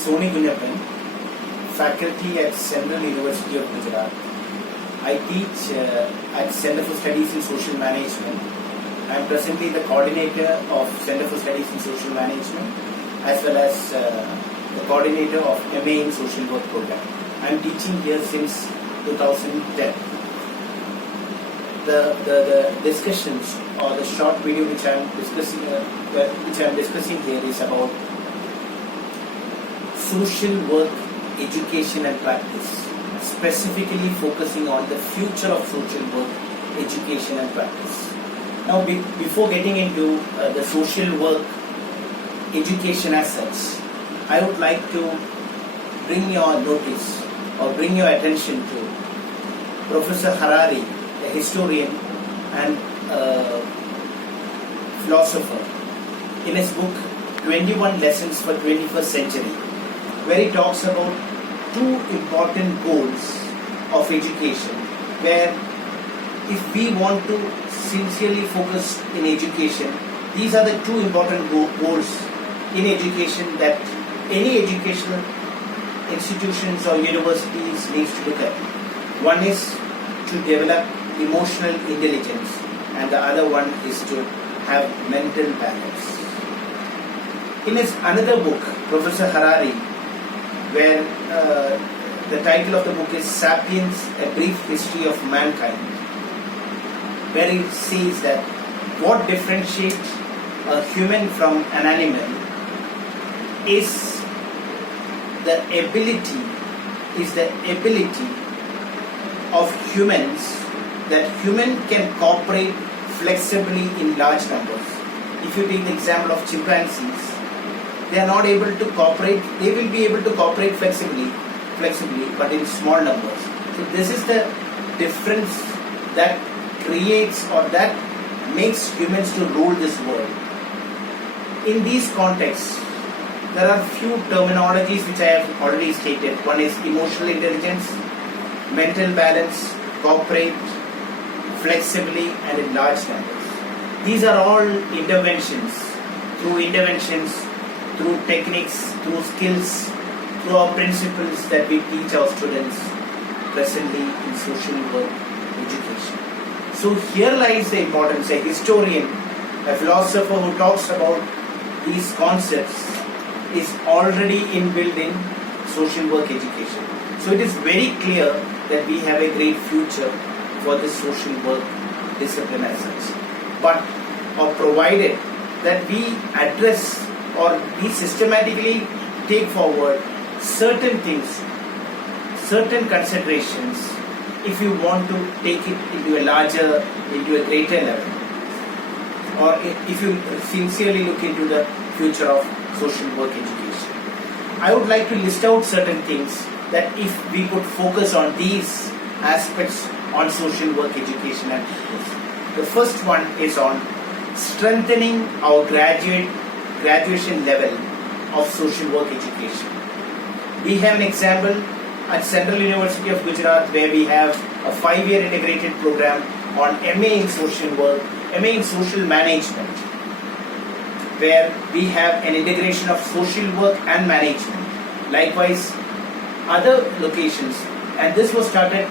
Sony Kunjappan, faculty at Central University of Gujarat. I teach at Center for Studies in Social Management. I am presently the coordinator of Center for Studies in Social Management as well as the coordinator of MA in Social Work program. I am teaching here since 2010. The discussions or the short video which I am discussing here is about social work, education and practice, specifically focusing on the future of social work, education and practice. Now, before getting into the social work, education as such, I would like to bring your notice or bring your attention to Professor Harari, a historian and philosopher, in his book 21 Lessons for 21st Century, where he talks about two important goals of education, where if we want to sincerely focus in education, these are the two important goals in education that any educational institutions or universities needs to look at. One is to develop emotional intelligence and the other one is to have mental balance. In his another book, Professor Harari, where the title of the book is Sapiens, A Brief History of Mankind, where he says that what differentiates a human from an animal is the ability of humans, that human can cooperate flexibly in large numbers. If you take the example of chimpanzees, they are not able to cooperate. They will be able to cooperate flexibly, but in small numbers. So this is the difference that creates or that makes humans to rule this world. In these contexts, there are few terminologies which I have already stated. One is emotional intelligence, mental balance, cooperate flexibly and in large numbers. These are all interventions, through techniques, through skills, through our principles that we teach our students presently in social work education. So here lies the importance. A historian, a philosopher who talks about these concepts is already inbuilt in social work education. So it is very clear that we have a great future for this social work discipline as such. But provided that we address or we systematically take forward certain things, certain considerations, if you want to take it into a greater level, or if you sincerely look into the future of social work education. I would like to list out certain things that if we could focus on these aspects on social work education and practice. The first one is on strengthening our graduation level of social work education. We have an example at Central University of Gujarat where we have a 5-year integrated program on MA in social work, MA in social management, where we have an integration of social work and management. Likewise, other locations, and this was started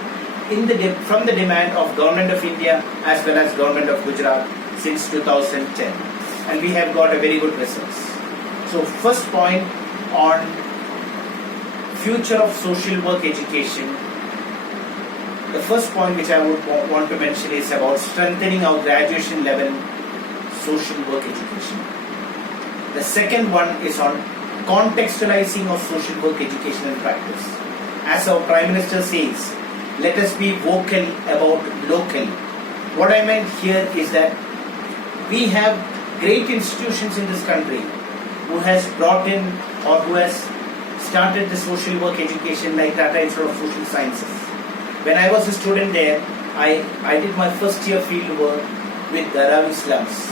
from the demand of Government of India as well as Government of Gujarat since 2010, and we have got a very good results. So first point on future of social work education, the first point which I would want to mention is about strengthening our graduation level social work education. The second one is on contextualizing of social work education and practice. As our Prime Minister says, let us be vocal about local. What I meant here is that we have great institutions in this country who has brought in or who has started the social work education, like Tata Institute of Social Sciences. When I was a student there, I did my first year field work with Dharavi slums,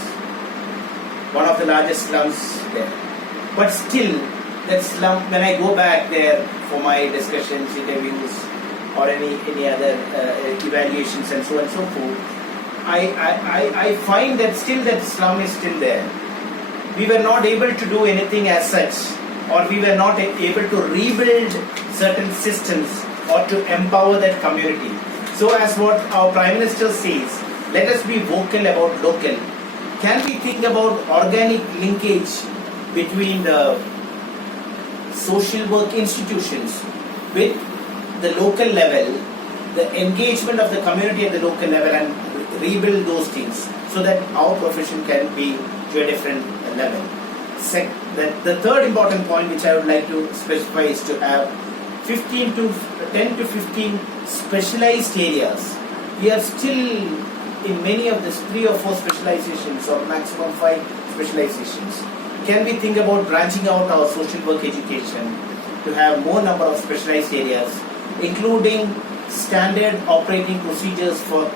one of the largest slums there. But still, that slum, when I go back there for my discussions, interviews, or any other evaluations and so on and so forth, I find that still that slum is still there. We were not able to do anything as such or we were not able to rebuild certain systems or to empower that community. So as what our Prime Minister says, let us be vocal about local. Can we think about organic linkage between the social work institutions with the local level, the engagement of the community at the local level, and rebuild those things so that our profession can be to a different level. The third important point which I would like to specify is to have 10 to 15 specialized areas. We are still in many of these 3 or 4 specializations or maximum 5 specializations. Can we think about branching out our social work education to have more number of specialized areas, including standard operating procedures for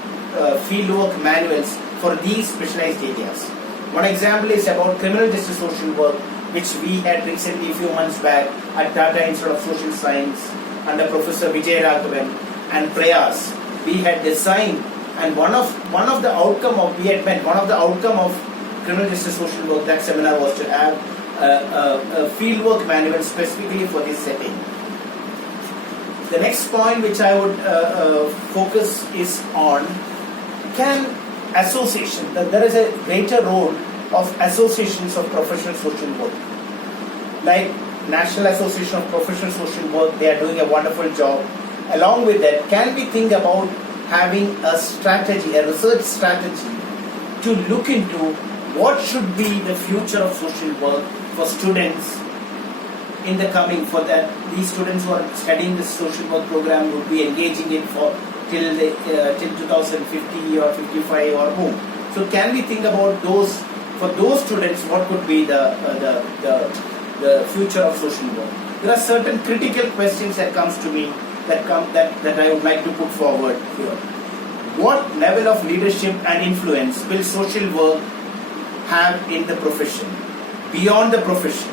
fieldwork manuals for these specialized areas? One example is about criminal justice social work, which we had recently, a few months back, at Tata Institute of Social Science under Professor Vijay Raghavan and Prayas. We had designed, and one of the outcome of criminal justice social work, that seminar was to have a fieldwork manual specifically for this setting. The next point which I would focus is on, can association, there is a greater role of associations of professional social work. Like National Association of Professional Social Work, they are doing a wonderful job. Along with that, can we think about having a strategy, a research strategy to look into what should be the future of social work for students in the coming, for that these students who are studying this social work program would be engaging in for till 2050 or 55 or more. So can we think about those, for those students, what could be the future of social work? There are certain critical questions that comes to me that I would like to put forward here. What level of leadership and influence will social work have in the profession? Beyond the profession,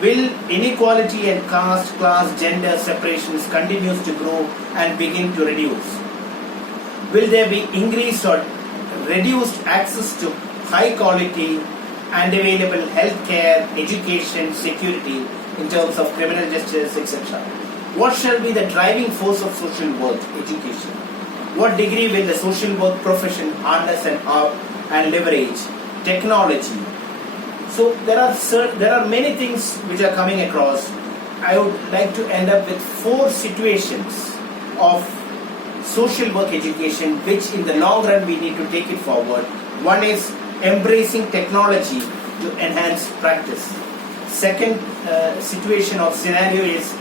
will inequality and caste, class, gender separations continues to grow and begin to reduce? Will there be increased or reduced access to high quality and available health care, education, security in terms of criminal justice, etc.? What shall be the driving force of social work education? What degree will the social work profession harness and leverage technology? So there are many things which are coming across. I would like to end up with 4 situations of social work education which in the long run we need to take it forward. One is embracing technology to enhance practice. Second situation or scenario is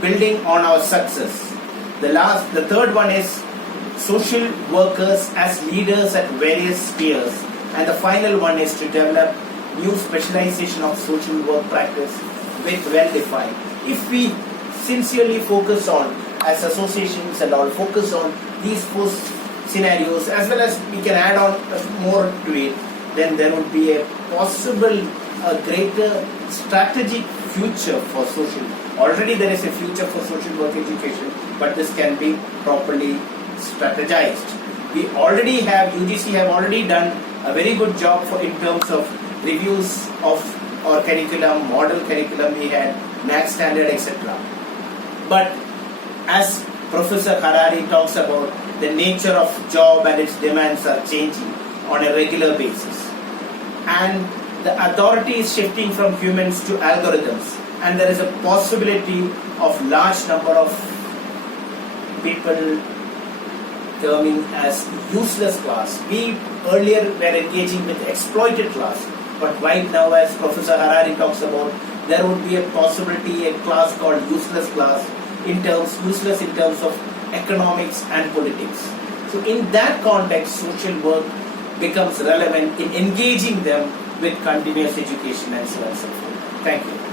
building on our success. The third one is social workers as leaders at various spheres. And the final one is to develop new specialization of social work practice with well-defined. If we sincerely focus on, as associations and all, focus on these 4 scenarios, as well as we can add on more to it, then there would be a possible, greater strategic future for social. Already there is a future for social work education, but this can be properly strategized. We already have, UGC have already done a very good job in terms of reviews of our curriculum, model curriculum, we had NAC standard, etc. But as Professor Harari talks about, the nature of job and its demands are changing on a regular basis. And the authority is shifting from humans to algorithms. And there is a possibility of large number of people terming as useless class. We earlier were engaging with exploited class, but right now, as Professor Harari talks about, there would be a possibility, a class called useless class, useless in terms of economics and politics. So in that context, social work becomes relevant in engaging them with continuous education and so on and so forth. Thank you.